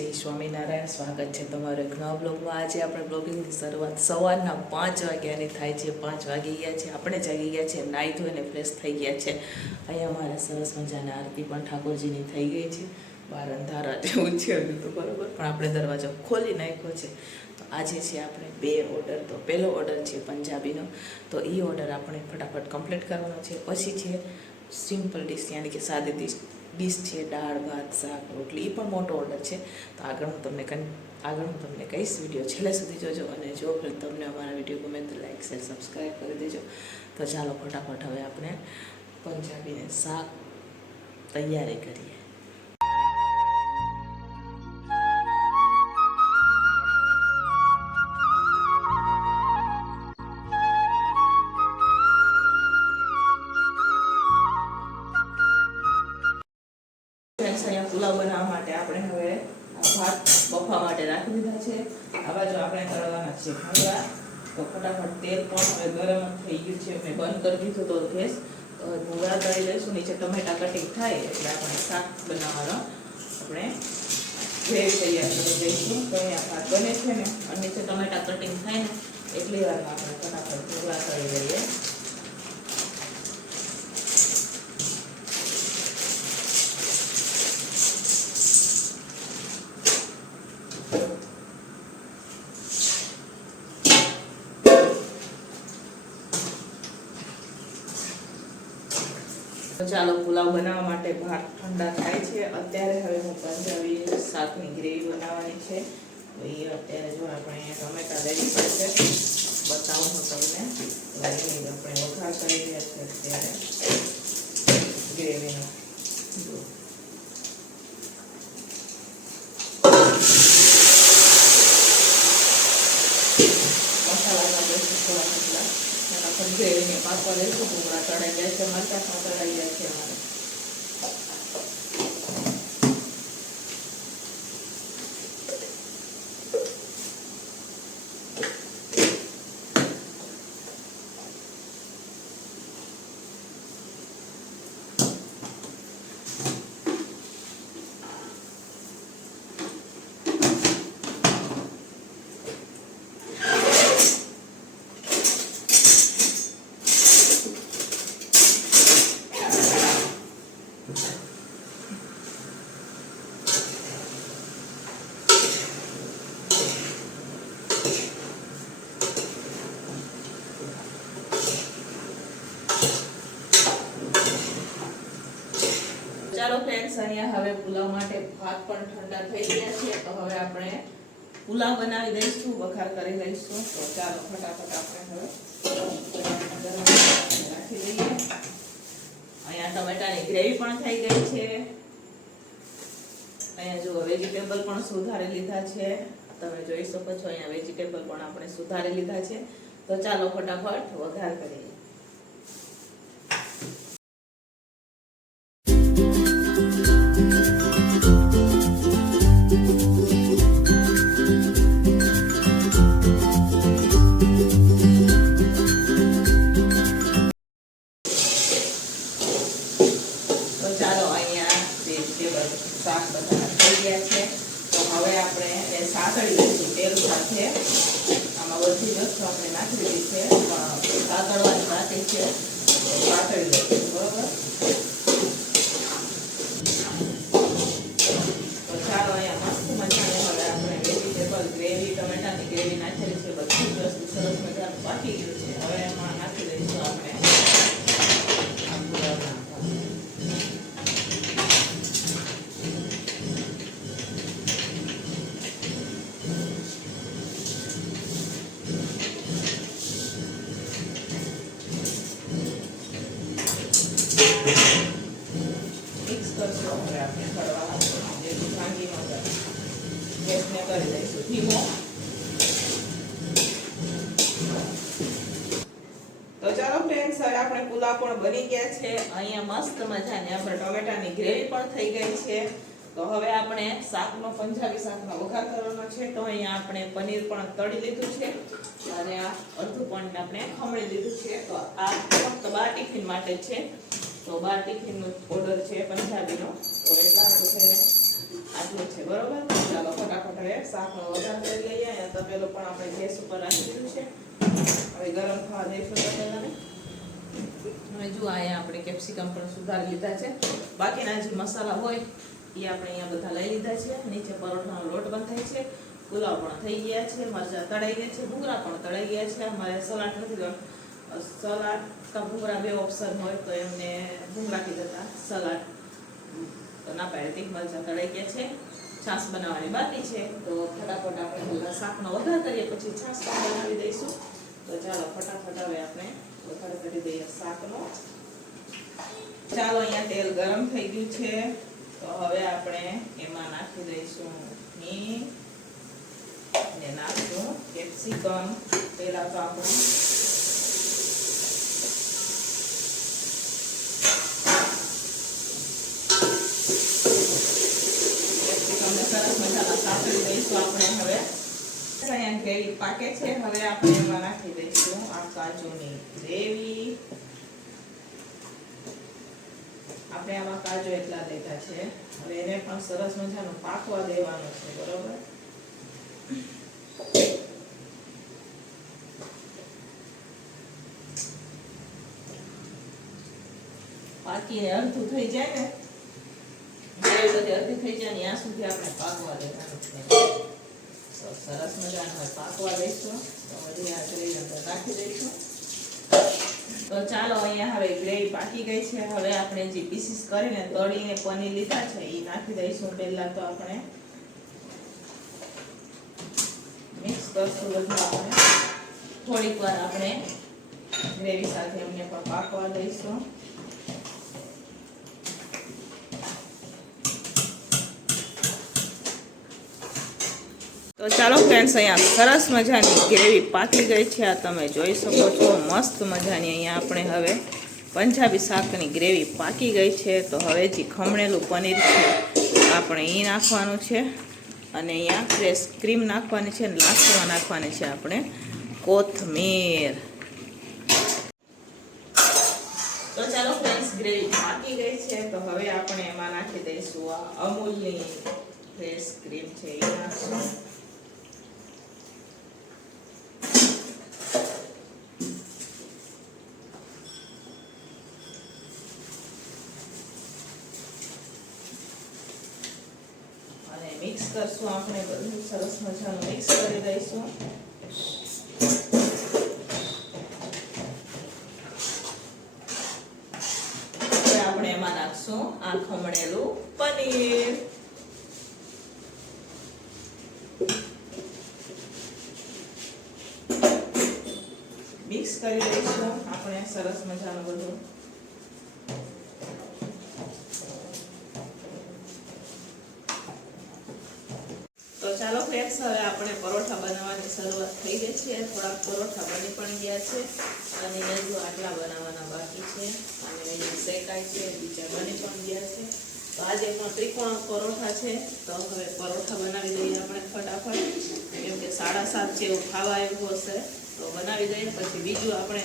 જય સ્વામિનારાયણ. સ્વાગત છે તમારો નવા બ્લોગમાં. આજે આપણે બ્લોગિંગની શરૂઆત સવારના પાંચ વાગ્યાની થાય છે. પાંચ વાગી ગયા છે. આપણે જાગી ગયા છે. નાહી ધોઈને ફ્રેશ થઈ ગયા છે. અહીંયા અમારા સરસ મજાના આરતી પણ ઠાકોરજીની થઈ ગઈ છે. બહાર અંધારા જેવું છે તો બરોબર. પણ આપણે દરવાજો ખોલી નાખ્યો છે. તો આજે છે આપણે બે ઓર્ડર તો પહેલો ઓર્ડર છે પંજાબીનો. તો એ ઓર્ડર આપણે ફટાફટ કમ્પ્લીટ કરવાનો છે. પછી છે સિમ્પલ ડિશ યાની કે સાદી ડિશ ડીશ છે, દાળ, ભાત, શાક, રોટલી એ પણ મોટો ઓર્ડર છે. તો આગળ હું તમને આગળ હું તમને કહીશ વીડિયો છેલ્લે સુધી જોજો અને જો તમને અમારા વીડિયો ગમે તો લાઈક શેર સબસ્ક્રાઈબ કરી દેજો. તો ચાલો ફટાફટ હવે આપણે પંજાબીને શાક તૈયારી કરીએ. કરી હવે ભૂંગળા તળી લઈશું નીચે ટમેટા કટિંગ થાય એટલે આપણે શાક બનાવવાનો આપણે ગ્રેવી તૈયાર કરી દઈશું તો અહીંયા ભાત બને છે ને, અને નીચે ટમેટા કટિંગ થાય ને, એટલી વારમાં આપણે ફટાફટ ભૂંગળા તળી લઈએ. ચાલો પુલાવ બનાવવા માટે ભાત ઠંડા થાય છે. અત્યારે હવે હું પંજાબી શાકની ગ્રેવી બનાવવાની છે. તો એ અત્યારે જો આપણે ટમેટા રેડી પડશે બતાવું હું તમને. એની આપણે વઘાર કરી રહ્યા છે અત્યારે. ગ્રેવીનો. મસાલાના બેસી થોડા કેટલા ફટાફટ ગ્રેવીને પાકવા લઈશું ભૂંગળા તળાઈ જાય છે મરચાં પણ તળાઈ જાય છે અમારે ચાલો ફ્રેન્ડ્સ અહીંયા હવે પુલાવ માટે પણ ઠંડા થઈ ગયા છે, તો હવે આપણે પુલાવ બનાવી દઈશું, વઘાર કરી દઈશું તો ચાલો ફટાફટ આપણે હવે રાખી લઈએ અહીંયા ટમેટાની ગ્રેવી પણ થઈ ગઈ છે. અહીંયા જુઓ, વેજીટેબલ પણ સુધારી લીધા છે. તમે જોઈ શકો છો, અહીંયા વેજીટેબલ પણ આપણે સુધારી લીધા છે. તો ચાલો ફટાફટ વઘાર કરીએ. તો ચાલો અહીંયા વેજીટેબલ શાક બધા થઈ ગયા છે. તો હવે આપણે એ સાતળી લઈશું. તેલ સાથે આમાં બધી વસ્તુ આપણે નાખી દીધી છે. સાતળવાની બાકી છે. તો સાતળી લઈશું, બરોબર? તો ચાલો અહીંયા મસ્ત હવે આપણે વેજીટેબલ ગ્રેવી ટમેટાની ગ્રેવી નાખેલી છે. બધી વસ્તુ સરસ મજાનું પાકી ગયું છે. હવે ગયા છે. અહીંયા મસ્ત મજાની આપણે ટોમેટાની ગ્રેવી પણ થઈ ગઈ છે. તો હવે આપણે શાકનો પંજાબી શાકનો વઘાર કરવાનો છે. તો અહીંયા આપણે પનીર પણ તળી લીધું છે. અને આ અડધું પણ આપણે ખમણી લીધું છે. તો આ ફક્ત બાર ટિફિન માટે છે. તો બાર ટિફિનનો ઓર્ડર છે પંજાબીનો. તો એટલા છે આટલું છે, બરોબર? ચાલો ફટાફટ હવે શાકનો વઘાર કરી લઈએ. અને તપેલો પણ આપણે ગેસ ઉપર રાખી દીધું છે. હવે ગરમ થવા દઈશું તપેલાને હવે જો અહીંયા આપણે કેપ્સિકમ પણ સુધારી લીધા છે. બાકીના જે મસાલા હોય, એ આપણે અહીંયા બધા લઈ લીધા છે. નીચે પરોઠાનો લોટ બંધાય છે. પુલાવ પણ થઈ ગયા છે. મરચાં તળાઈ ગયા છે. ભૂંગળા પણ તળાઈ ગયા છે. અમારે સલાડ નથી સલાડ કા ભૂંગળા બે ઓપ્શન હોય તો એમને ભૂંગળા કીધા સલાડ. તો ના પાડી હતી. મરચાં તળાઈ ગયા છે. છાશ બનાવવાની બાકી છે. તો ફટાફટ આપણે પહેલા શાકનો વઘાર કરીએ. પછી છાશ પણ બનાવી દઈશું. તો ચાલો ફટાફટ હવે આપણે ચાલો અહીંયા તેલ ગરમ થઈ ગયું છે. તો હવે આપણે એમાં નાખી દઈશું હિંગ ને નાખશું કેપ્સિકમ. પેલા તો આપણું આપણે હવે. એટલા દેતા છે. એને પણ સરસ મજાનું પાકવા દેવાનું છે, બરોબર? પાકીને અડધું થઈ જાય ને? ગ્રેવી બધી અડધી થઈ જાય ત્યાં સુધી આપણે પાકવા દેવાનું છે. સરસ મજાનું પાકવા દઈશું બધી આ ગ્રેવી અંદર રાખી દઈશું. તો ચાલો, અહીંયા હવે ગ્રેવી પાકી ગઈ છે. હવે આપણે જે પીસીસ કરીને તળીને પનીર લીધા છે એ નાખી દઈશું. પહેલા તો આપણે મિક્સ કરશું બધું આપણે. થોડીક વાર આપણે ગ્રેવી સાથે પણ પાકવા દઈશું. તો ચાલો ફ્રેન્ડ્સ અહીંયા સરસ મજાની ગ્રેવી પાકી ગઈ છે. આ તમે જોઈ શકો છો. મસ્ત મજાની અહીંયા આપણે હવે પંજાબી શાકની ગ્રેવી પાકી ગઈ છે. તો હવે જે ખમણેલું પનીર છે, આપણે એ નાખવાનું છે. અને અહીંયા ફ્રેશ ક્રીમ નાખવાની છે અને લાસ્ટમાં નાખવાની છે આપણે કોથમીર. તો ચાલો ફ્રેન્ડ્સ ગ્રેવી પાકી ગઈ છે. તો હવે આપણે એમાં નાખી દઈશું આ અમૂલની ફ્રેશ ક્રીમ છે. એ નાખશું અને મિક્સ કરશું, આપણે બધું સરસ મજાનું મિક્સ કરી દઈશું. આપણે એમાં નાખશું આ ખમણેલું પનીર. મિક્સ કરી દઈશું, આપણે સરસ મજાનું બધું. ચાલો ફ્રેન્ડ્સ હવે આપણે પરોઠા બનાવવાની શરૂઆત થઈ ગઈ છે. થોડાક પરોઠા બની પણ ગયા છે અને હજુ આટલા બનાવવાના બાકી છે. અને શેકાય છે, બીજા બની પણ ગયા છે. તો આજે પણ ત્રિકોણ પરોઠા છે. તો હવે પરોઠા બનાવી દઈએ આપણે ફટાફટ. કેમ કે સાડા સાત જેવું ખાવા એવું હશે. તો બનાવી દઈએ પછી બીજું આપણે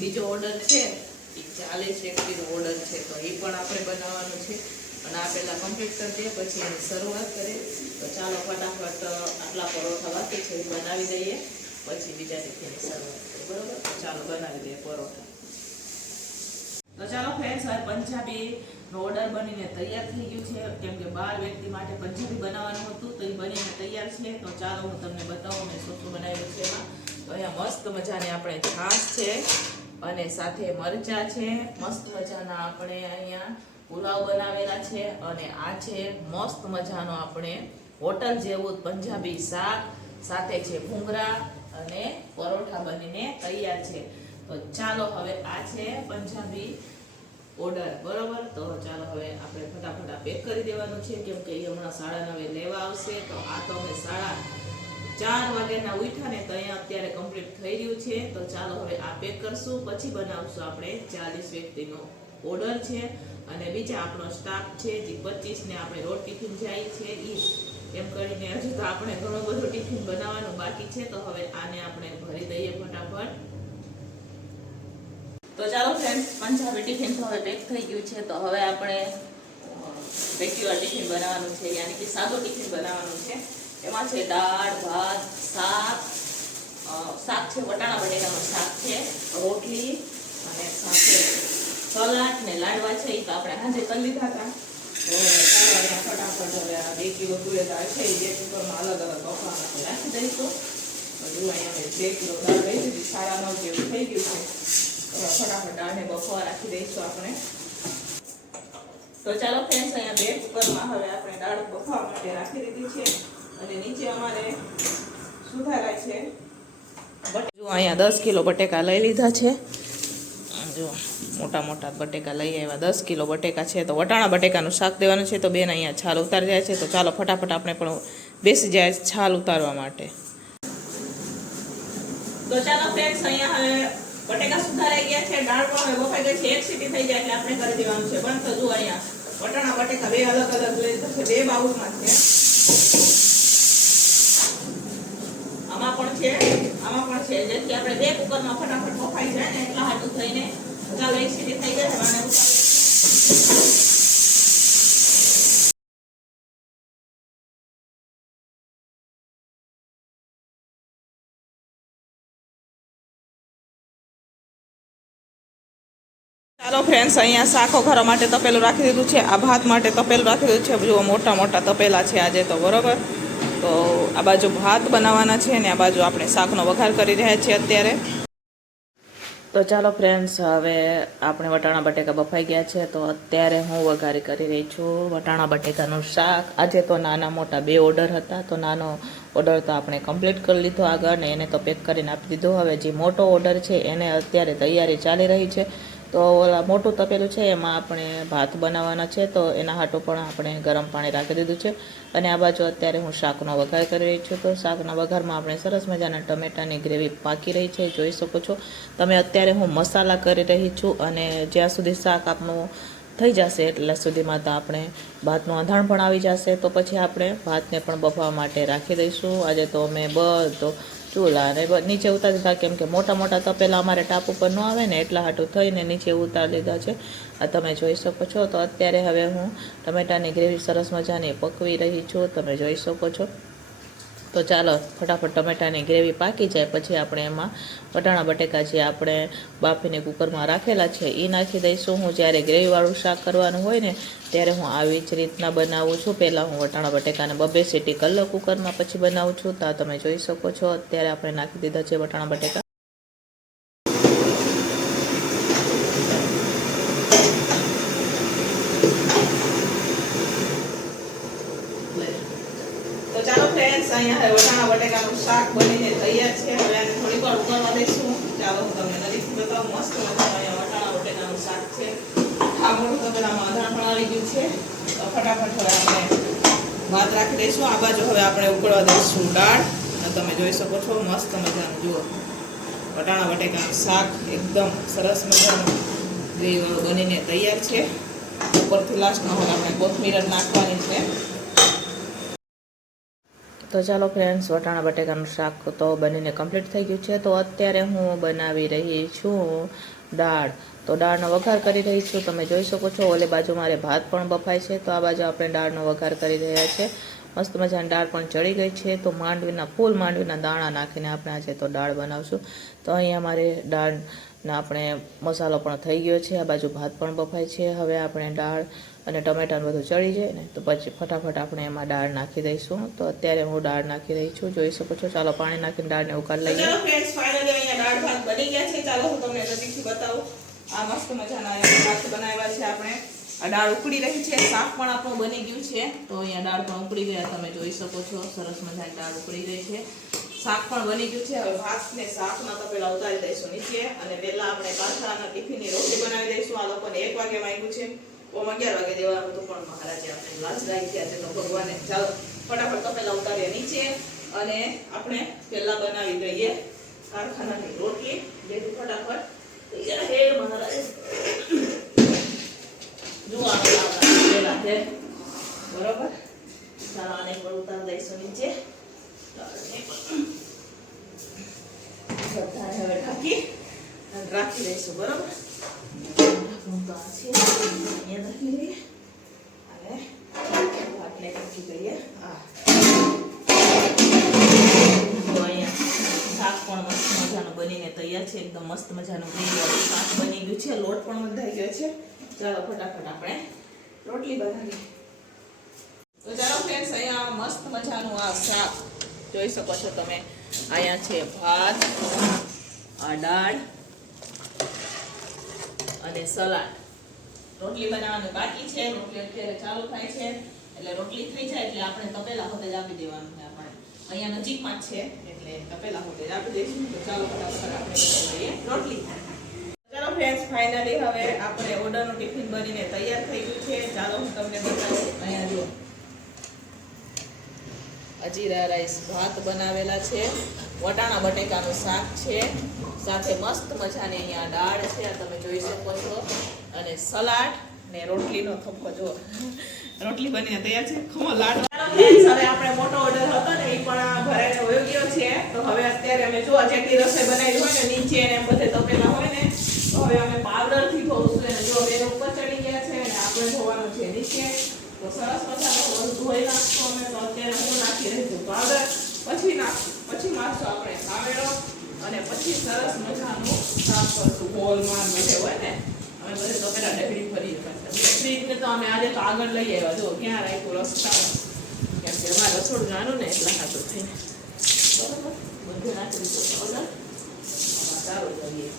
બીજો ઓર્ડર છે, એ ચાલીસ વ્યક્તિનો ઓર્ડર છે. તો એ પણ આપણે બનાવવાનું છે. અને આ પહેલાં કમ્પ્લીટ કરી દઈએ, પછી એની શરૂઆત કરીએ. તો ચાલો ફટાફટ આટલા પરોઠા બાકી છે, એ બનાવી દઈએ. પછી બીજા ટિફિનની શરૂઆત કરીએ, બરોબર? તો ચાલો બનાવી દઈએ પરોઠા. તો ચાલો ફ્રેન્ડ્સ હવે પંજાબી નો ઓર્ડર બનીને તૈયાર થઈ ગયું છે. કેમ કે બાર વ્યક્તિ માટે પંજાબી બનાવવાનું હતું, તો એ બનીને તૈયાર છે. તો ચાલો હું તમને બતાવું, મેં શું શું બનાવ્યું છે એમાં. તો અહીંયા મસ્ત મજાની આપણે છાશ છે અને સાથે મરચા છે. મસ્ત મજાના આપણે અહીંયા પુલાવ બનાવેલા છે અને આ છે મસ્ત મજાનો આપણે હોટલ જેવું પંજાબી શાક, સાથે છે ભૂંગળા અને પરોઠા બનીને તૈયાર છે. તો ચાલો હવે આ છે પંજાબી ઓર્ડર, બરોબર? તો ચાલો હવે આપણે ફટાફટ પેક કરી દેવાનું છે, કેમ કે એ હમણાં સાડા નવે લેવા આવશે, તો આ તો અમે સાડા ચાર વાગ્યાના ઉઠ્યા ને તો અહીંયા અત્યારે કમ્પ્લીટ થઈ રહ્યું છે. તો ચાલો હવે આ પેક કરશું, પછી બનાવશું આપણે ચાલીસ વ્યક્તિનો ઓર્ડર છે. અને બીજા આપણો સ્ટાફ છે, જે પચીસ ને આપણે રોડ ટિફિન જાય છે એ એમ કરીને હજુ તો આપણે ઘણું બધું ટિફિન બનાવવાનું બાકી છે, તો હવે આને આપણે ભરી દઈએ ફટાફટ. તો ચાલો ફ્રેન્ડ્સ પંજાબી ટિફિન તો હવે પેક થઈ ગયું છે, તો હવે આપણે રેગ્યુલર ટિફિન બનાવવાનું છે, યાની કે સાદો ટિફિન બનાવવાનું છે. એમાં છે દાળ, ભાત, શાક શાક છે, વટાણા બટેકાનું શાક છે, રોટલી અને સાથે સલાડ ને લાડવા છે એ તો આપણે હાજે કરી લીધા હતા. ફટાફટ હવે આ બે કિલો તુવેર દાળ છે બે કુકરમાં અલગ અલગ બફાવા માટે રાખી દઈશું. હજુ અહીંયા બે કિલો દાળ સાડા નવ જેવું થઈ ગયું છે. ફટાફટ દાળને બફવા રાખી દઈશું આપણે. તો ચાલો ફ્રેન્ડ્સ અહીંયા બે કુકરમાં હવે આપણે દાળ બફવા માટે રાખી દીધી છે. અને નીચે અમારે સુધારા છે. જો અહીંયા દસ કિલો બટેકા લઈ લીધા છે. જો મોટા મોટા બટેકા લઈ આવ્યા. દસ કિલો બટેકા છે તો વટાણા બટેકાનું શાક દેવાનું છે તો બેન અહીંયા છાલ ઉતારી જાય છે તો ચાલો ફટાફટ આપણે પણ બેસી જાય છાલ ઉતારવા માટે. તો ચાલો ફ્રેન્ડ્સ અહીંયા હવે બટેકા સુધારાઈ ગયા છે, દાળ પણ હવે બફાઈ ગઈ છે. એક સીટી થઈ જાય એટલે આપણે કરી દેવાનું છે. પણ જો અહીંયા. વટાણા બટેકા બે અલગ અલગ લઈ છે, બે બાઉલમાં છે. આમાં પણ છે, આમાં પણ છે. જેથી આપણે બે કુકરમાં ફટાફટ બફાઈ જાય ને, એટલા હાટું થઈને ચાલો એક સીટી થઈ ચાલો ફ્રેન્ડ્સ અહીંયા શાકો ઘરા માટે તપેલું રાખી દીધું છે. આ ભાત માટે તપેલું રાખી દીધું છે. જુઓ, મોટા મોટા તપેલા છે આજે તો, બરોબર? તો આ બાજુ ભાત બનાવવાના છે ને આ બાજુ આપણે શાકનો વઘાર કરી રહ્યા છીએ અત્યારે. તો ચાલો ફ્રેન્ડ્સ હવે આપણે વટાણા બટેકા બફાઈ ગયા છે, તો અત્યારે હું વઘારી કરી રહી છું વટાણા બટેકાનું શાક. આજે તો નાના મોટા બે ઓર્ડર હતા, તો નાનો ઓર્ડર તો આપણે કમ્પ્લીટ કરી લીધો આગળ ને એને તો પેક કરીને આપી દીધો. હવે જે મોટો ઓર્ડર છે, એને અત્યારે તૈયારી ચાલી રહી છે. તો ઓલા મોટું તપેલું છે, એમાં આપણે ભાત બનાવવાના છે, તો એના હાટું પણ આપણે ગરમ પાણી રાખી દીધું છે. અને આ બાજુ અત્યારે હું શાકનો વઘાર કરી રહી છું, તો શાકના વઘારમાં આપણે સરસ મજાના ટમેટાની ગ્રેવી પાકી રહી છે, જોઈ શકો છો. તમે અત્યારે હું મસાલા કરી રહી છું અને જ્યાં સુધી શાક આપણું થઈ જશે એટલા સુધીમાં તો આપણે ભાતનું અંધાણ પણ આવી જશે. તો પછી આપણે ભાતને પણ બફવા માટે રાખી દઈશું. આજે તો અમે બધો ચૂલા અને નીચે ઉતારી દીધા કેમ કે મોટા મોટા તપેલા અમારે ટાપ ઉપર ન આવે ને એટલા હાટું થઈને નીચે ઉતારી લીધા છે. આ તમે જોઈ શકો છો. તો અત્યારે હવે હું ટમેટાની ગ્રેવી સરસ મજાની પકવી રહી છું. તમે જોઈ શકો છો. તો ચાલો, ફટાફટ ટમેટાની ગ્રેવી પાકી જાય, પછી આપણે એમાં વટાણા, બટેકા જે આપણે બાફીને કુકરમાં રાખેલા છે એ નાખી દઈશું. હું જ્યારે ગ્રેવીવાળું શાક કરવાનું હોય ને, ત્યારે હું આવી જ રીતના બનાવું છું. પહેલાં હું વટાણા, બટેકાને બબે સીટી કલર કુકરમાં પછી બનાવું છું. તો તમે જોઈ શકો છો. અત્યારે આપણે નાખી દીધા છે વટાણા, બટેકા તો ચાલો ફ્રેન્ડ્સ અહીંયા વટાણા બટેકાનું શાક બનીને તૈયાર છે. હવે આને થોડીક વાર ઉકળવા દઈશું. ચાલો, હું તમને નજીકથી મસ્ત મજાનું અહીંયા વટાણા બટેકાનું શાક છે. આ મોટું તપેલામાં અધાણ પણ આવી ગયું છે. તો હવે આપણે ભાત રાખી દઈશું. આ બાજુ હવે આપણે ઉકળવા દઈશું દાળ. અને તમે જોઈ શકો છો મસ્ત મજાનું. જુઓ. વટાણા બટેકાનું શાક એકદમ સરસ મજાનું બનીને તૈયાર છે. ઉપરથી લાસ્ટમાં હવે આપણે કોથમીર નાખવાની છે. તો ચાલો ફ્રેન્ડ્સ, વટાણા, બટેકાનું શાક તો બનીને કમ્પ્લીટ થઈ ગયું છે. તો અત્યારે હું બનાવી રહી છું દાળ. તો દાળનો વઘાર કરી રહી છું. તમે જોઈ શકો છો, ઓલે બાજુ મારે ભાત પણ બફાય છે. તો આ બાજુ આપણે દાળનો વઘાર કરી રહ્યા છે. મસ્ત મજાની દાળ પણ ચડી ગઈ છે. તો માંડવીના, ફૂલ માંડવીના દાણા નાખીને આપણે આજે તો દાળ બનાવશું. તો અહીંયા મારે દાળના આપણે મસાલો પણ થઈ ગયો છે. આ બાજુ ભાત પણ બફાય છે. હવે આપણે દાળ અને ટમેટાનું બધું ચડી જાય ને, તો પછી ફટાફટ આપણે એમાં દાળ નાખી દઈશું. તો અત્યારે હું દાળ નાખી રહી છું. જોઈ શકો છો, ચાલો પાણી નાખીને દાળને ઉકાળી લઈએ. ફ્રેન્ડ્સ ફાઇનલી અહીંયા દાળ ભાત બની ગયા છે. ચાલો હું તમને નજીકથી બતાવું. આ મસ્ત મજાના ભાત બનાવ્યા છે આપણે. આ દાળ ઉકળી રહી છે. શાક પણ આપણું બની ગયું છે. તો અહીંયા દાળ પણ ઉકળી ગયા. તમે જોઈ શકો છો, સરસ મજાની દાળ ઉકળી રહી છે. શાક પણ બની ગયું છે. હવે ભાતને શાકના તો પેલા ઉતારી દઈશું નીચે. અને પહેલાં આપણે પાછળના ટિફિનની રોટી બનાવી દઈશું. આ લોકોને એક વાગે માંગ્યું છે. ઓમ અગિયાર વાગે દેવાનું હતું, પણ મહારાજે આપણે લાંચ રાખી ગયા છે તો ભગવાને ચાલો ફટાફટ તો પહેલાં ઉતારીએ નીચે અને આપણે પહેલા બનાવી દઈએ કારખાનાની રોટલી જેથી ફટાફટ હે મહારાજ. જુઓ આપણે આપણા છે. બરોબર? ચાલો આને પણ ઉતાર દઈશું નીચે. દાળને હવે ઢાંકી રાખી દઈશું, બરોબર? ઢાંકણું તો છે અહીંયા રાખી દઈએ અને અને મૂકી દઈએ હા શાક પણ મસ્ત મજાનું બનીને તૈયાર છે એકદમ મસ્ત મજાનું ગ્રીનવાળું શાક બની ગયું છે લોટ પણ બંધાઈ ગયો છે ચાલો ફટાફટ આપણે રોટલી બનાવીએ તો ચાલો ફ્રેન્ડ્સ અહીંયા મસ્ત મજાનું આ શાક જોઈ શકો છો તમે અહીંયા છે ભાત આ દાળ અને સલાડ. રોટલી બનાવવાનું બાકી છે, રોટલી અત્યારે ચાલુ થાય છે, એટલે રોટલી થઈ જાય એટલે આપણે તપેલા હોતે જ આપી દેવાનું છે આપણે. અહીંયા નજીકમાં જ છે, એટલે તપેલા હોતે જ આપી દઈશું. તો ચાલો ફટાફટ આપણે લઈએ રોટલી. ચાલો ફ્રેન્ડ્સ ફાઇનલી હવે આપણે ઓર્ડરનું ટિફિન બનીને તૈયાર થઈ ગયું છે. ચાલો હું તમને બતાવું. અહીંયા જો અજીરા રાઈસ ભાત બનાવેલા છે. વટાણા, બટેકાનું શાક છે. સાથે મસ્ત મજાની અહીંયા દાળ છે, આ તમે જોઈ શકો છો. અને સલાડ ને રોટલીનો થપ્પો જો રોટલી બનીને તૈયાર છે. ખમો લાડ આપણે મોટો ઓર્ડર હતો ને, એ પણ ભરાઈને વયો ગયો છે. તો હવે અત્યારે અમે જો જેટલી રસોઈ બનાવી હોય ને, નીચે ને એમ બધે તપેલા હોય ને, તો હવે અમે પાવડરથી ધોવશું અને જો બેન ઉપર ચડી ગયા છે અને આપણે ધોવાનું છે નીચે. તો સરસ મજાનો ધોઈ નાખશો અમે. તો અત્યારે હું નાખી રહી છું પાવડર. પછી નાખશું. પછી મારશું આપણે કાવેળો અને પછી સરસ મજાનું સાફ કરશું હોલમાં બધે હોય ને. અમે બધે તો પેલા ડગડી ફરી ફ્રીજને તો અમે આજે તો આગળ લઈ આવ્યા. જો, ક્યાં રાખ્યું રસ્તા? કેમ કે અમારે રસોડું નાનું ને એટલા ખાતું થઈને બરોબર? બધું નાખી દીધું. સારું કરીએ.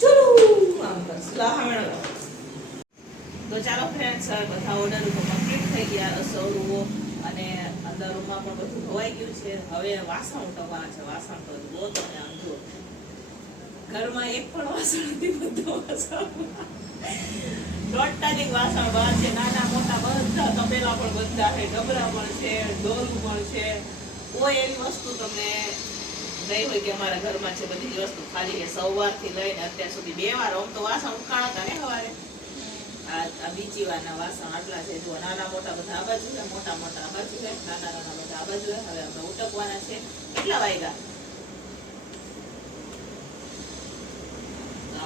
ચલો, આમ કરશું. લાહામણો તો ચાલો ફ્રેન્ડ સર બધા ઓર્ડર કમ્પ્લીટ થઈ ગયા. રસોડું અને અંદર પણ બધું ધોવાઈ ગયું છે. હવે વાસણ ઉઠવવાના છે. વાસણ તો બહુ તમે આમ જુઓ ઘરમાં એક પણ વાસણ નથી, બધા વાસણ. દોઢતાની વાસણ બહાર છે. નાના મોટા બધા તપેલા પણ બધા છે. ડબરા પણ છે ડોલું પણ છે. કોઈ એવી વસ્તુ તમને નહીં હોય કે અમારા ઘરમાં છે બધી જ વસ્તુ ખાલી છે. સવારથી લઈને અત્યાર સુધી બે વાર આમ તો વાસણ ઉકાળા હતા ને સવારે. આ બીજી બીજી વારના વાસણ આટલા છે. જો નાના મોટા બધા આ બાજુ છે મોટા મોટા આ બાજુ છે નાના નાના બધા આ બાજુ છે. હવે આપણે ઉટકવાના છે. કેટલા વાગ્યા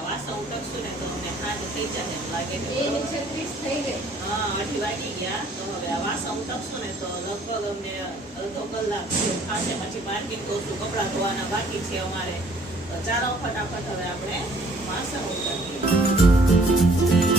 વાસણ ઉટકશું ને તો અમને હાથ થઈ જશે એમ લાગે છે. એની છત્રીસ થઈ ગઈ. હા અઢી વાગી ગયા. તો હવે આ વાસણ ઉટકશું ને તો લગભગ અમને અડધો કલાક જેવું પછી પાર્કિંગ કરશું કપડાં ધોવાના બાકી છે અમારે. તો ચાલો ફટાફટ હવે આપણે વાસણ ઉટકીએ.